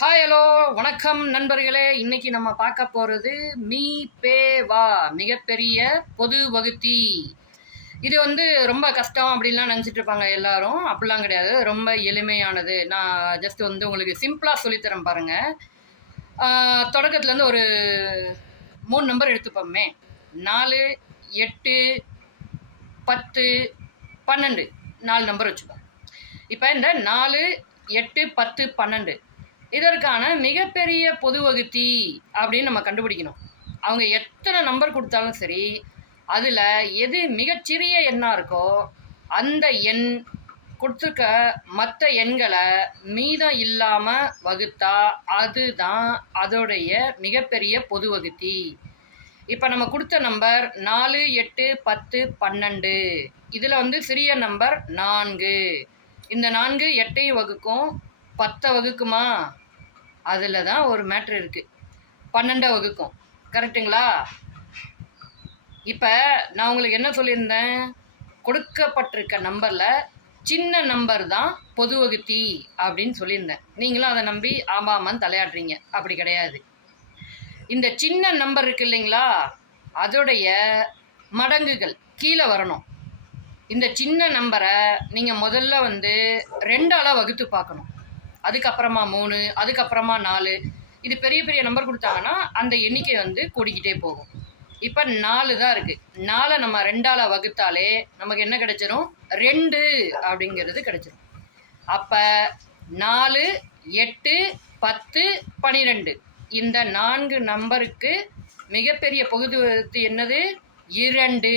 Hi hello வணக்கம் நண்பர்களே. இன்னைக்கு நம்ம பார்க்க போகிறது மீ பே வா மிகப்பெரிய பொது வகுத்தி. இது ரொம்ப கஷ்டம் அப்படின்லாம் நினச்சிட்டு இருப்பாங்க எல்லாரும். அப்படிலாம் கிடையாது, ரொம்ப எளிமையானது. நான் ஜஸ்ட் உங்களுக்கு சிம்பிளாக சொல்லித்தரேன் பாருங்கள். தொடக்கத்துலேருந்து ஒரு 3 நம்பர் எடுத்துப்போமே. 4, 8, 10, 12 4 நம்பர் வச்சுப்போம். இப்போ இந்த 4, 8, 10, 12 இதற்கான மிகப்பெரிய பொது வகுத்தி அப்படின்னு நம்ம கண்டுபிடிக்கணும். அவங்க எத்தனை நம்பர் கொடுத்தாலும் சரி, அதில் எது மிகச்சிறிய எண்ணாக இருக்கோ அந்த எண் கொடுத்துருக்க மற்ற எண்களை மீதம் இல்லாமல் வகுத்தா அதுதான் அதோடைய மிகப்பெரிய பொது வகுத்தி. இப்போ நம்ம கொடுத்த நம்பர் 4, 8, 10, 12. இதில் சிறிய நம்பர் 4. இந்த 4 8ஐயும் வகுக்கும், 10 வகுக்குமா? அதில் தான் ஒரு மேட்ரு இருக்குது. 12 வகுக்கும். கரெக்டுங்களா? இப்போ நான் உங்களுக்கு என்ன சொல்லியிருந்தேன்? கொடுக்கப்பட்டிருக்க நம்பரில் சின்ன நம்பர் தான் பொது வகுத்தி அப்படின்னு சொல்லியிருந்தேன். நீங்களும் அதை நம்பி ஆமாமான்னு தலையாடுறீங்க. அப்படி கிடையாது. இந்த சின்ன நம்பர் இருக்கு இல்லைங்களா, அதோடைய மடங்குகள் கீழே வரணும். இந்த சின்ன நம்பரை நீங்கள் முதல்ல 2ஆல் வகுத்து பார்க்கணும். அதுக்கப்புறமா 3, அதுக்கப்புறமா 4. இது பெரிய பெரிய நம்பர் கொடுத்தாங்கன்னா அந்த எண்ணிக்கை கூடிக்கிட்டே போகும். இப்போ 4 தான் இருக்குது. 4 நம்ம 2ஆல் வகுத்தாலே நமக்கு என்ன கிடைச்சிரும்? 2 அப்படிங்கிறது கிடைச்சிரும். அப்போ 4, 8, 10, 12 இந்த 4 நம்பருக்கு மிகப்பெரிய பொது வகுத்தி என்னது? 2.